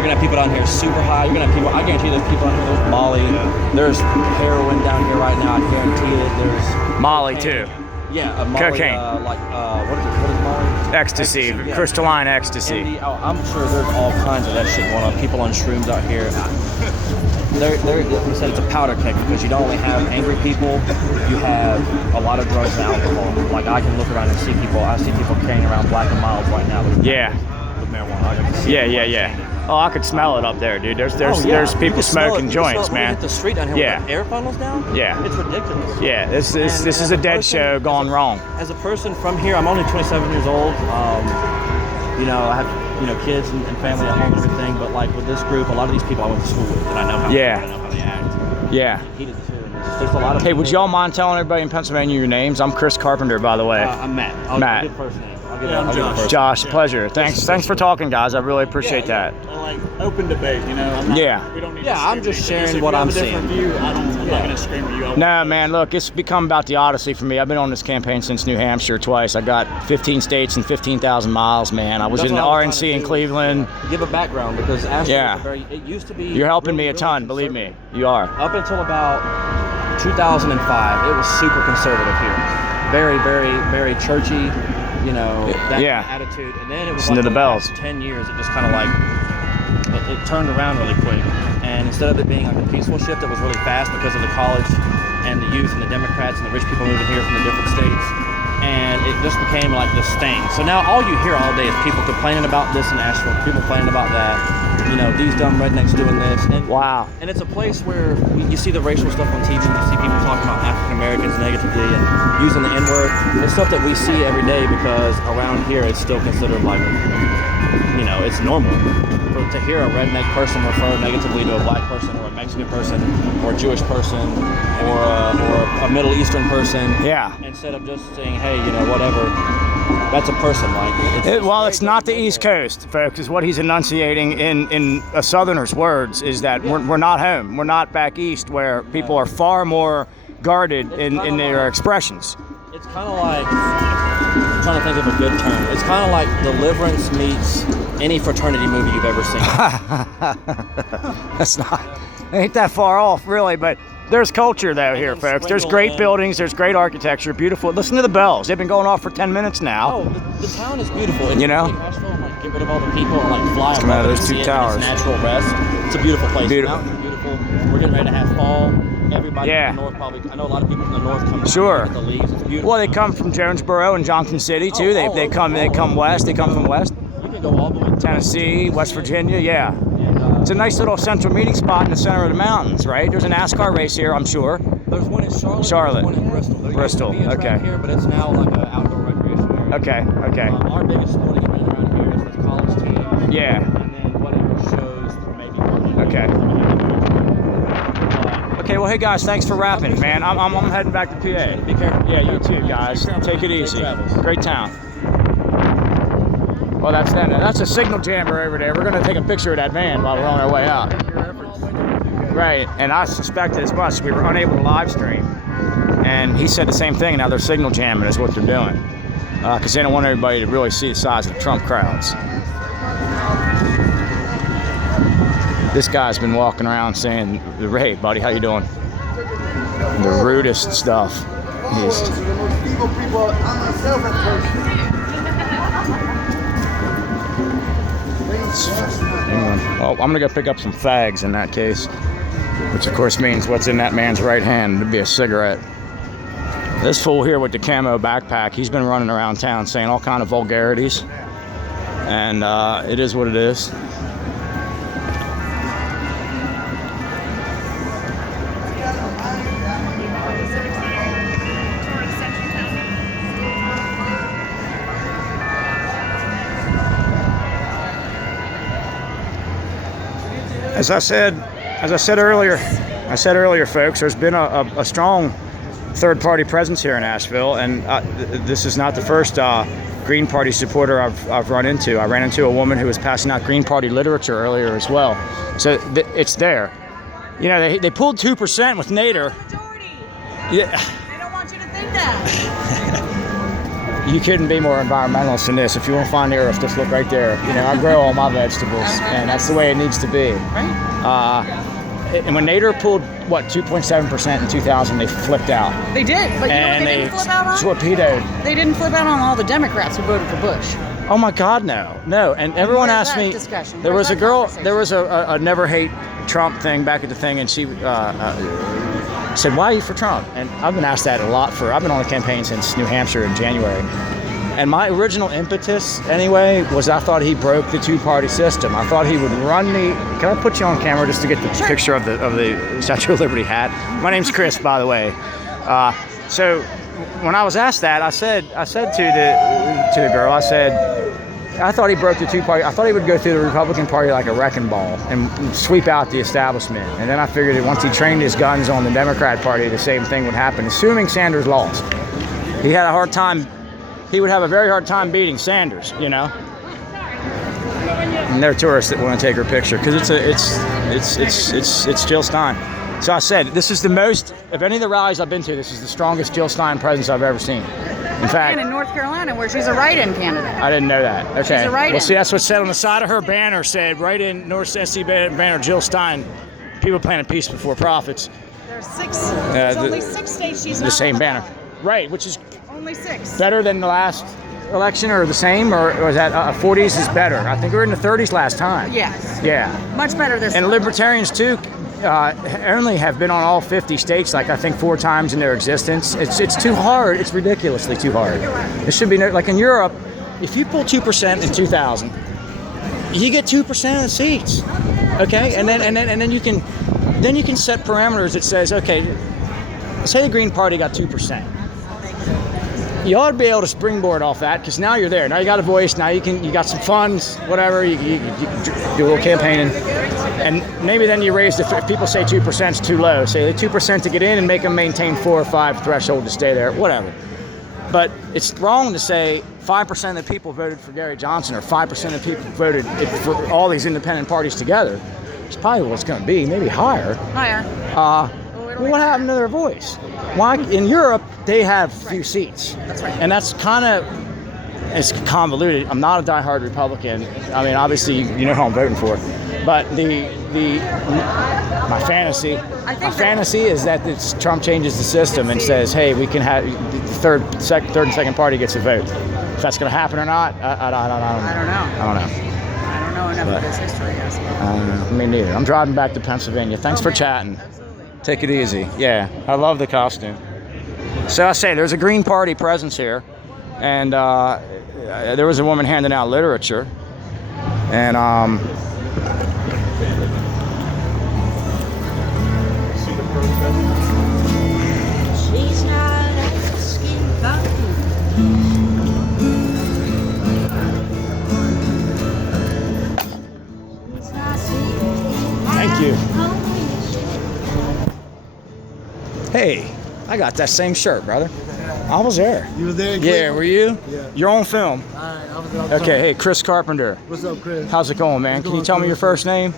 You're gonna have people down here super high. You're gonna have people. I guarantee there's people down here. There's Molly. There's heroin down here right now. I guarantee it. There's Molly cocaine. too. Yeah, Molly, cocaine. What is it? What is Molly? Ecstasy, yeah. crystalline ecstasy. I'm sure there's all kinds of that shit going on. People on shrooms out here. You said it's a powder keg because you don't only have angry people, you have a lot of drugs and alcohol. Like I can look around and see people. I see people carrying around Black and Milds right now. With marijuana. I can see Yeah. Oh, I could smell it up there, dude. There's people smoking joints, man. Hit the street down here with the air funnels down. Yeah. It's ridiculous. Yeah, this is a dead show gone wrong. As a person from here, I'm only 27 years old. You know, I have kids and family at home and everything. But like with this group, a lot of these people I went to school with, and I know how they act. Yeah. There's a lot of. Hey, would y'all mind telling everybody in Pennsylvania your names? I'm Chris Carpenter, by the way. I'm Matt. Matt. I'll give first name. I'm Josh. Josh, pleasure. Thanks for talking, guys. I really appreciate that. Like open debate, you know. We don't need to I'm just sharing what I'm seeing. I'm not gonna scream at you. No, man. Look, it's become about the Odyssey for me. I've been on this campaign since New Hampshire twice. I got 15 states and 15,000 miles, man. I was in the RNC in Cleveland. Give a background because Ashville it used to be. You're helping me a ton, believe me. You are. Up until about 2005, it was super conservative here. Very, very, very churchy. You know, that kind of attitude. And then it was Listen to the bells. 10 years, it just kind of like, it turned around really quick. And instead of it being like a peaceful shift, it was really fast because of the college and the youth and the Democrats and the rich people moving here from the different states. And it just became like this thing. So now all you hear all day is people complaining about this in Asheville, people complaining about that. You know, these dumb rednecks doing this. And, wow. And it's a place where you see the racial stuff on TV. You see people talking about African Americans negatively and using the N-word. It's stuff that we see every day because around here it's still considered like, you know, it's normal. To hear a redneck person refer negatively to a black person or a Mexican person or a Jewish person or a Middle Eastern person. Yeah. Instead of just saying, hey, you know, whatever. That's a person, like. It's not the East Coast, folks. Is what he's enunciating in a Southerner's words is that we're not home. We're not back east, where people are far more guarded in their expressions. It's kind of like, I'm trying to think of a good term. It's kind of like Deliverance meets any fraternity movie you've ever seen. That's not, ain't that far off, really, but. There's culture, though, here, folks. There's great buildings. There's great architecture. Beautiful. Listen to the bells. They've been going off for 10 minutes now. Oh, the town is beautiful. It's you know? Asheville, like, get rid of all the people and like fly come out of those two towers. It's natural rest. It's a beautiful place. Beautiful. The mountains are beautiful. We're getting ready to have fall. Everybody from the north probably. I know a lot of people from the north come. Sure. The leaves. It's beautiful. Well, they come from Jonesboro and Johnson City too. They come west. They come from west. You can go all the way to Tennessee, West Virginia. Yeah. It's a nice little central meeting spot in the center of the mountains, right? There's a NASCAR race here, I'm sure. There's one in Charlotte. Charlotte. There's one in Bristol. Bristol. Okay. Here, but it's now like an outdoor recreation area. Okay. Our biggest sporting event around here is the college team. Yeah. And then whatever shows for maybe. Okay. Okay. Well, hey guys, thanks for rapping, man. I'm heading back to PA. Be careful. Yeah, you too, guys. Take it easy. Great town. Well, that's them. That's a signal jammer over there. We're going to take a picture of that van while we're on our way out. Right, and I suspected as much. We were unable to live stream. And he said the same thing. Now they're signal jamming is what they're doing. Because they don't want everybody to really see the size of the Trump crowds. This guy's been walking around saying, hey, buddy, how you doing? The rudest stuff. Well, I'm gonna go pick up some fags in that case, which of course means what's in that man's right hand would be a cigarette. This fool here with the camo backpack, he's been running around town saying all kind of vulgarities, and it is what it is. As I said earlier, folks, there's been a strong third-party presence here in Asheville, and this is not the first Green Party supporter I've run into. I ran into a woman who was passing out Green Party literature earlier as well. So it's there. You know, they pulled 2% with Nader. Majority. Yeah. I don't want you to think that. You couldn't be more environmentalist than this. If you want to find the earth, just look right there. You know, I grow all my vegetables, and that's the way it needs to be. And when Nader pulled, 2.7% in 2000, they flipped out. They did, but you know what they didn't flip out on? Torpedoed. They didn't flip out on all the Democrats who voted for Bush. Oh my God, no. And everyone asked me. There was a girl. There was a never hate Trump thing back at the thing, and she said, "Why are you for Trump?" And I've been asked that a lot. I've been on the campaign since New Hampshire in January. And my original impetus, anyway, was I thought he broke the two-party system. I thought he would run the. Can I put you on camera just to get the picture of the Statue of Liberty hat? My name's Chris, by the way. So when I was asked that, I said to the girl, I said, I thought he broke the two-party. I thought he would go through the Republican Party like a wrecking ball and sweep out the establishment. And then I figured that once he trained his guns on the Democrat Party, the same thing would happen, assuming Sanders lost. He had a hard time. He would have a very hard time beating Sanders, you know. And there are tourists that want to take her picture because it's Jill Stein. So I said, this is the most of any of the rallies I've been to. This is the strongest Jill Stein presence I've ever seen. In fact, and in North Carolina, where she's a write-in candidate. I didn't know that. Okay. She's a write-in. Well, see, that's what said on the side of her banner. Said write-in North SC banner Jill Stein. People planning peace before profits. There's six. There's only 6 states she's not the same on the banner, ballot. right? Which is only 6. Better than the last election, or the same, or was that 40s is better? I think we were in the 30s last time. Yes. Yeah. Much better this time. And libertarians too only have been on all 50 states, like I think 4 times in their existence. It's too hard. It's ridiculously too hard. It should be like in Europe. If you pull 2% in 2000, you get 2% of the seats. Okay, and then you can set parameters that says, okay, say the Green Party got 2%. You ought to be able to springboard off that because now you're there. Now you got a voice. Now you got some funds, whatever. You can do a little campaigning, and maybe then you raise if people say 2% is too low, say 2% to get in and make them maintain 4 or 5 threshold to stay there, whatever. But it's wrong to say 5% of the people voted for Gary Johnson or 5% of people voted for all these independent parties together. It's probably what it's going to be, maybe higher. Well, what happened to their voice? Why in Europe they have few seats? That's right. And that's kind of it's convoluted. I'm not a diehard Republican. I mean, obviously you know who I'm voting for, but my fantasy is that Trump changes the system and says, hey, we can have the third and second party gets a vote. If that's going to happen or not, I don't know. I don't know enough of this history. Me neither. I'm driving back to Pennsylvania. Thanks for chatting. Absolutely. Take it easy. Yeah, I love the costume. So I say there's a Green Party presence here, and there was a woman handing out literature, and She's not asking about thank you. Hey, I got that same shirt, brother. I was there. You were there? Yeah, were you? Yeah. You're on film. All right, I was Okay, hey, Chris Carpenter. What's up, Chris? How's it going, man? Can you tell me your first name?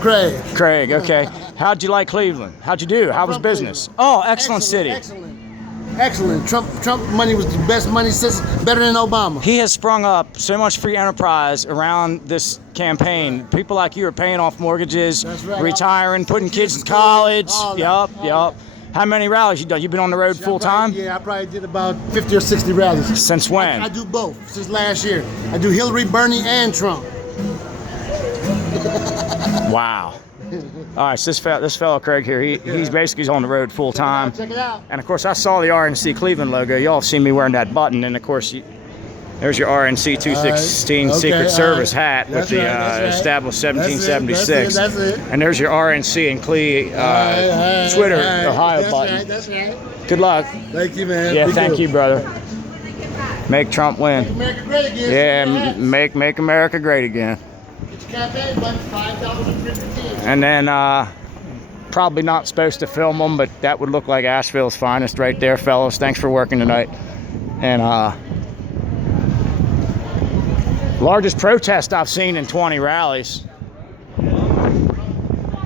Craig. Craig, okay. How'd you like Cleveland? How'd you do? How was business? Oh, excellent city. Excellent. Trump money was the best money since, better than Obama. He has sprung up so much free enterprise around this campaign. People like you are paying off mortgages, That's right. retiring, putting kids in college. All that. Yup. How many rallies you done? You been on the road full time? Yeah, I probably did about 50 or 60 rallies. Since when? I do both since last year. I do Hillary, Bernie, and Trump. Wow. All right, so this fellow Craig here, he's basically on the road full time. Check it out. And of course, I saw the RNC Cleveland logo. Y'all have seen me wearing that button, and of course, there's your RNC 216 Okay, Secret Service right. hat with That's the right, that's right. established 1776. That's it. And there's your RNC and Clee Twitter Ohio button. That's right. Good luck. Thank you, man. Yeah, Be thank good. you, brother. Make Trump win. America great again. Yeah, make America great again. Get your cafe button, $5.50. And then probably not supposed to film them, but that would look like Asheville's finest right there, fellas. Thanks for working tonight. And largest protest I've seen in 20 rallies,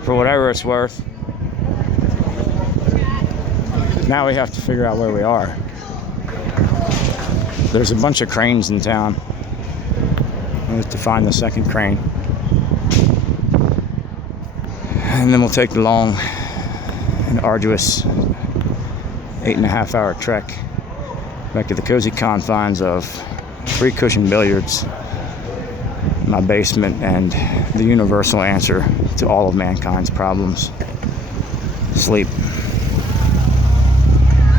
for whatever it's worth. Now we have to figure out where we are. there's a bunch of cranes in town. I have to find the second crane. And then we'll take the long and arduous 8.5-hour trek back to the cozy confines of 3 cushion billiards, my basement, and the universal answer to all of mankind's problems: sleep.